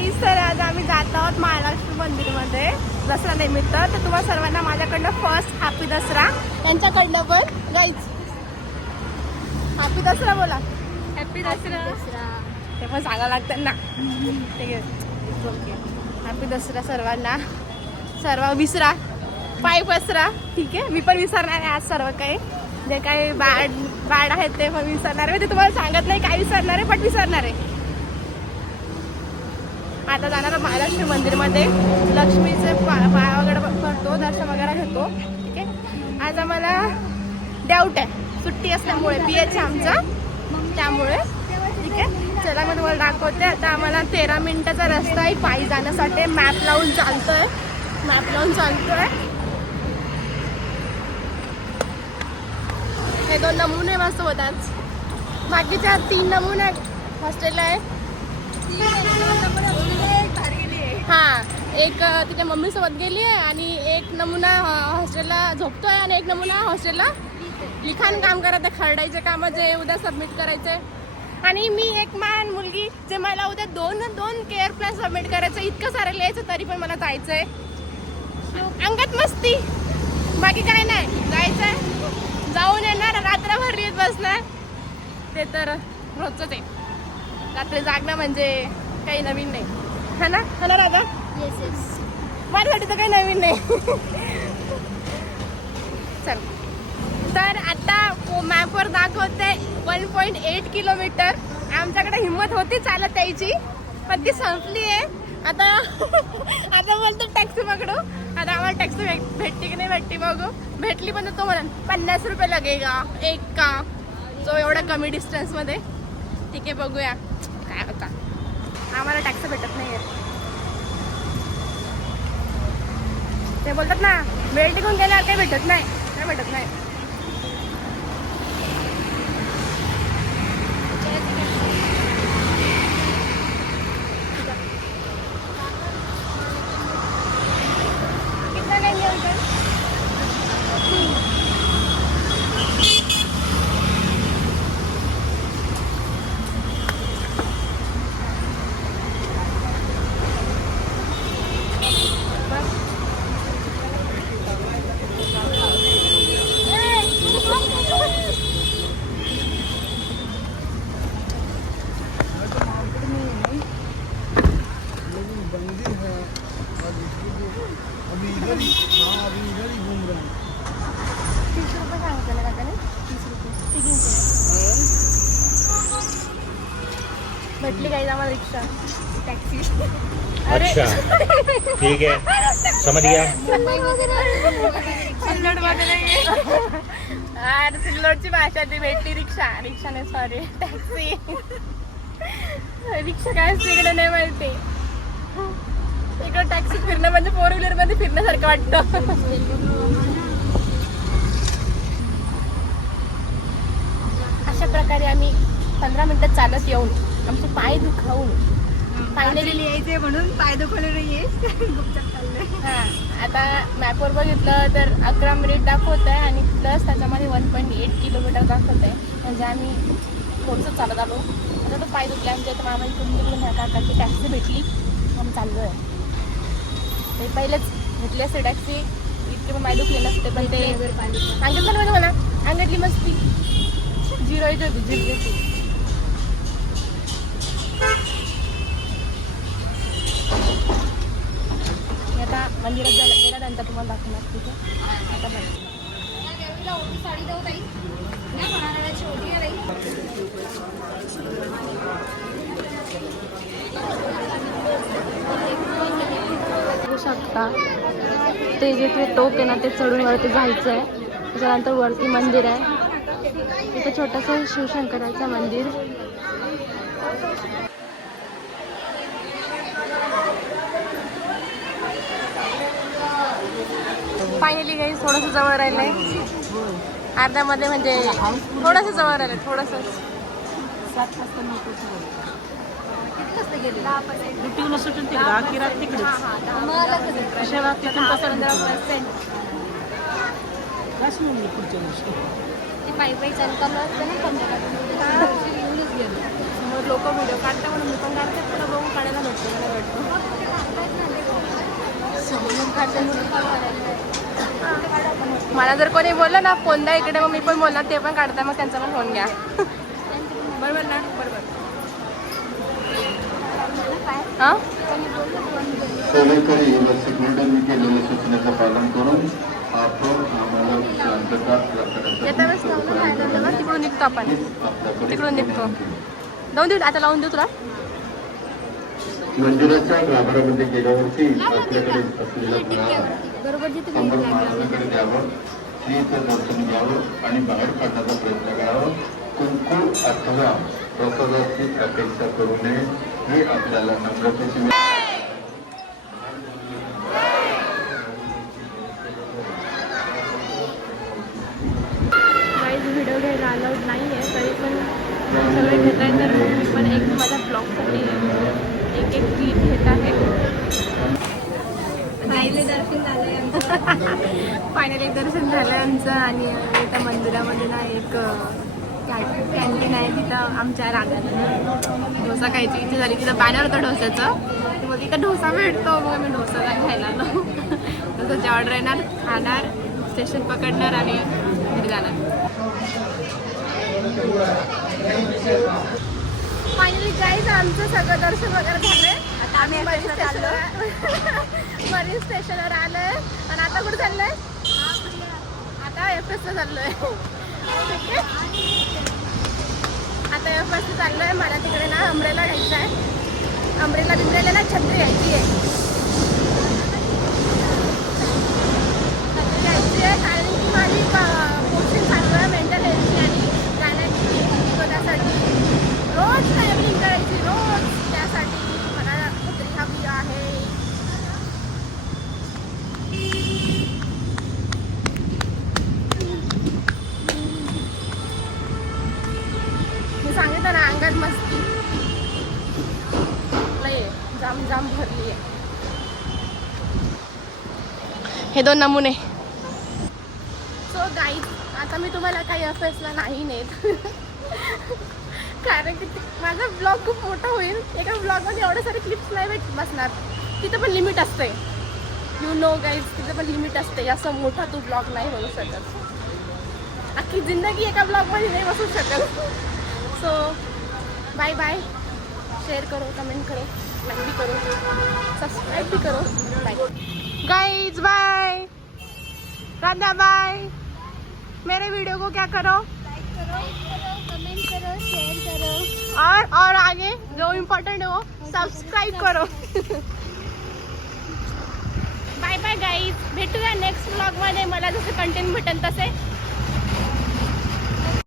गाईस तर आज आम्ही जात आहोत महालक्ष्मी मंदिरमध्ये दसरा निमित्त. तर तुम्हाला सर्वांना माझ्याकडनं फर्स्ट हॅपी दसरा. त्यांच्याकडनं पण. गाईच हॅपी दसरा बोला. हॅपी दसरा. ते पण सांगावं लागतं ना. ठीक आहे ओके हॅपी दसरा सर्वांना. सर्व विसरा. पाय पसरा. ठीक आहे? मी पण विसरणार आहे आज सर्व काही. जे काही बॅड बॅड आहेत ते पण विसरणार आहे. ते तुम्हाला सांगत नाही काय विसरणार आहे पण विसरणार आहे. आता जाणार महालक्ष्मी मंदिरमध्ये. लक्ष्मीचे पा पाया वगैरे करतो दर्शन वगैरे घेतो. ठीक आहे? आज आम्हाला डाऊट आहे. सुट्टी असल्यामुळे बी एच आमचं. त्यामुळे ठीक आहे? चला मी तुम्हाला दाखवते. आता आम्हाला तेरा मिनिटाचा रस्ता आहे पायी जाण्यासाठी. मॅप लावून आहे मॅप लावून आहे हे दोन नमुने मस्त होतात बाकीच्या तीन नमुने हॉस्टेलला आहे. एक तिच्या मम्मीसोबत गेली आहे आणि एक नमुना हॉस्टेलला हॉस्टेलला झोपतोय आणि एक नमुना हॉस्टेलला लिखाण काम करत आहे. खरडायचे काम जे उद्या सबमिट करायचे. आणि मी एक मान मुलगी जे मला उद्या दोन दोन केअर प्लॅन सबमिट करायचं इतकं सारं लिहायचं तरी पण मला जायचंय. अंगात मस्ती. बाकी काय नाही. जायचंय. जाऊन येणार. रात्रभर लिहित बसणार ते तर रोजच आहे. रात्री जागणं म्हणजे काही नवीन नाही. है ना? हा माझ्यासाठी तर काही नवीन नाही. चल. तर आता मॅपवर दाखवते वन पॉईंट एट किलोमीटर. आमच्याकडे हिंमत होती चालत यायची पण ती संपली आहे. आता आता बोलतो टॅक्सी पकडू. आता आम्हाला टॅक्सी भेटते की नाही भेटती बघू. भेटली पण तो म्हणून पन्नास रुपये लगेगा एक का? जो एवढा कमी डिस्टन्समध्ये ठीक आहे बघूया. काय होता. आम्हाला टॅक्सी भेटत नाही आहे ते बोलतात ना वेळ टिकून गेल्यावर काही भेटत नाही काय भेटत नाही कितना लेंगे उधर? मंदिर है और दूसरी जो अभी इधर ही हाँ अभी इधर ही घूम रहे हैं तीस रुपये सांगितलं का त्याने तीस रुपये तिघींचे भेटली काही आम्हाला रिक्षा टॅक्सी अच्छा. ठीक है समझ गया सिल्लोडमध्ये अरे सिल्लोडची भाषा ती भेटली रिक्षा रिक्षा नाही सॉरी टॅक्सी रिक्षा काय असते इकडे नाही माहिती इकडे टॅक्सी फिरणं म्हणजे फोर व्हीलरमध्ये फिरण्यासारखं वाटतं. अशा प्रकारे आम्ही पंधरा मिनिटात चालत येऊन आमचे पाय दुखावून फायनली यायचे म्हणून पाय दुखवले नाहीये हा आता मॅपवर बघितलं तर अकरा मिनिट दाखवत आहे आणि प्लस त्याच्यामध्ये वन पॉईंट एट किलोमीटर दाखवत आहे. म्हणजे आम्ही थोडंसं चालत आलो. आता तो पाय दुखले आमच्या इथं मामा इकडून तिकडून ह्या काकाची टॅक्सी भेटली. आम्ही चाललो आहे ते पहिलेच भेटली असते टॅक्सी इतके पण पाय दुखले नसते पण ते सांगितलं ना. मला अंगातली मस्ती. झिरो येत होती झिरो मी आता मंदिरात गेल्या गेल्यानंतर तुम्हाला दाखवणार तिथे. आता बघा. बघू शकता. ते जे ते टोक आहे ना ते चढून वरती जायचं आहे त्याच्यानंतर वरती मंदिर आहे. इथं छोटंसं शिवशंकराचं मंदिर. पाहिली काही थोडंसं जवळ राहिलंय. अर्ध्यामध्ये म्हणजे थोडंसं जवळ राहिलं ड्युटीला सुटून तिकडं. रात तिकडेच अशा रात तिथून कसं काच म्हणली पुढच्या वर्षी ते पायी पायी चालताना असतं ना पंधरा समोर लोक व्हिडिओ काढता म्हणून मी पण काढते पण बघून काढायला भेटतो मला वाटतं. काढते मला जर कोणी बोललं ना फोन द्या इकडे मग मी पण बोलणार ते पण काढते मग त्यांचा पण फोन घ्या. बरोबर ना? बरोबर. हां? सेवेकरी व सिक्युरिटीने केलेल्या सूचनेचं पालन करून आपण आम्हाला शांतता ना? तिकडून निघतो आपण. तिकडून निघतो. लावून देऊ आता लावून देऊ तुला. मंदिराच्या गाभाऱ्यामध्ये गेल्यावरती आपल्याकडे असलेलं नाव समोर महाराजांकडे द्यावं श्रीचं दर्शन घ्यावं आणि बाहेर काढण्याचा प्रयत्न करावा. कुंकू अथवा प्रसादाची अपेक्षा करू नये ही आपल्याला व्हिडिओ घ्यायला अलाउड नाही आहे तरी पण सगळे घेत आहे तर मी पण एक माझ्या ब्लॉगसाठी एक एक क्लिप घेत आहे. फायनली दर्शन झालंय आमचं. फायनली दर्शन झालं आमचं आणि त्या मंदिरामध्ये ना एक कॅन्टीन आहे तिथं आमच्या रागात. डोसा खायची इच्छा झाली तिथं बॅनर होतं डोस्याचं. मग तिथं डोसा भेटतो. मग मी डोसा खायला आलो. तसं ऑर्डर येणार खाणार स्टेशन पकडणार आणि घरी जाणार. फायनली जायचं आमचं सगळं दर्शन वगैरे झालंय. आता आम्ही मरीन स्टेशनवर मरीन स्टेशनवर आलोय. आणि आता कुठे चाललोय? आता एफ एसला चाललोय. आता एफ चाललो आहे मला तिकडे ना अमरेला घ्यायचं आहे अमरेला बिमरेला ना छत्री घ्यायची आहे छत्री घ्यायची आहे कारण की माझी पोस्टिंग चालू आहे मेंटल हेल्थची आणि गाण्याची so त्यासाठी रोज ट्रॅव्हलिंग करायची रोज त्यासाठी मला छत्री हवी आहे मी अंगात मस्ती. लय. जाम जाम भरली आहे. हे दोन नमुने. सो गाईड आता मी तुम्हाला काही एफ एसला नाही नेत. कारण की माझा ब्लॉग खूप मोठा होईल. एका ब्लॉगमध्ये एवढे सारे क्लिप्स नाही भेट बसणार. तिथं पण लिमिट असते. यू नो गाईड तिथं पण लिमिट असते. असं मोठा तू ब्लॉग नाही बनवू शकत. अख्खी जिंदगी एका ब्लॉगमध्ये नाही बसू शकत. So bye bye. शेयर करो कमेंट करो लाइक भी करो सब्सक्राइब भी करो. Bye guys bye Radha bye मेरे वीडियो को क्या करो? कमेंट करो शेअर करो और और आगे जो इम्पोर्टेंट है वो सब्सक्राइब करो. बाय बाय गाईज भेटूया नेक्स्ट ब्लॉगमध्ये मला जसं कंटेंट भेटेल तसे.